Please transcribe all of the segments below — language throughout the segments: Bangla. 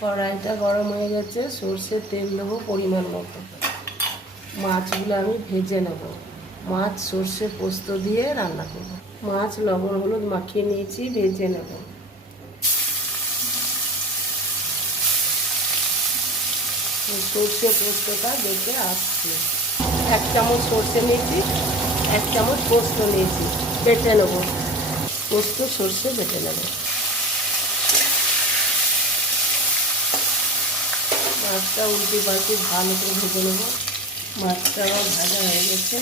কড়াইটা গরম হয়ে গেছে, সর্ষের তেল দেবো পরিমাণ মতো। মাছগুলো আমি ভেজে নেব। মাছ সর্ষে পোস্ত দিয়ে রান্না করব। মাছ লবণ হলুদ মাখিয়ে নিয়েছি, ভেজে নেব। সর্ষে পোস্তটা দেখে আসছে। এক চামচ সর্ষে নিয়েছি, এক চামচ পোস্ত নিয়েছি, বেটে নেব। পোস্ত সর্ষে বেটে নেব। মাছটা উল্টে পাল্টে ভালো করে ভেজে নেব। মাছটা আমার ভাজা হয়ে গেছে।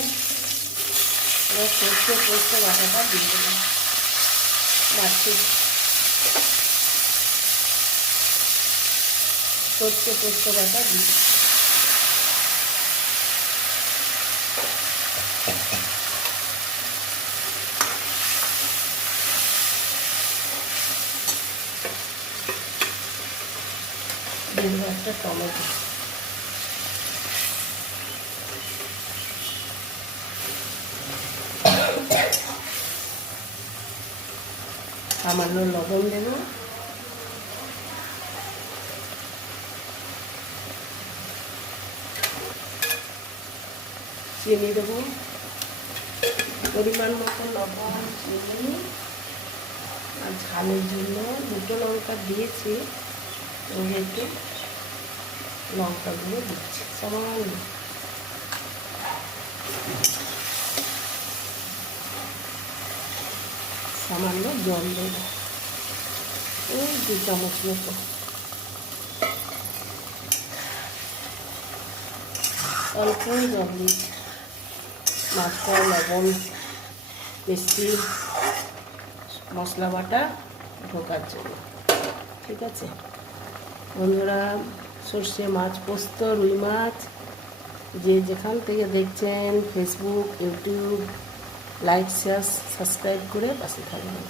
এবার সর্ষে পোস্ত বাটাটা দিয়ে দেবো। মাছটি সর্ষে পোস্ত বাটা দিয়ে দিয়ে একটা টমেটো সামান্য লবণ দেব। চিনি দেবো পরিমাণ মতো লবণ চিনি আর ঝালের জন্য দুটো লঙ্কা দিয়েছি এবং একটু লঙ্কাগুলো দিচ্ছি, সামান্য। সামান্য জল দেব। ওই দু চামচ মতো। অল্প জল দিচ্ছি। মাছটা লবণ মিষ্টি মশলা বাটা ঢোকার জন্য। ঠিক আছে? বন্ধুরা, সর্ষে মাছ, পোস্ত, রুই মাছ, যে যেখান থেকে দেখছেন Facebook YouTube like share subscribe করে পাশে থাকবেন।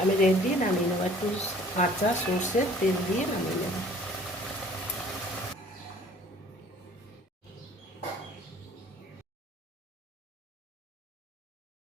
আমি রেডি নামিয়ে নেব একটু কাঁচা সর্ষের তেল দিয়ে নামিয়ে নেব।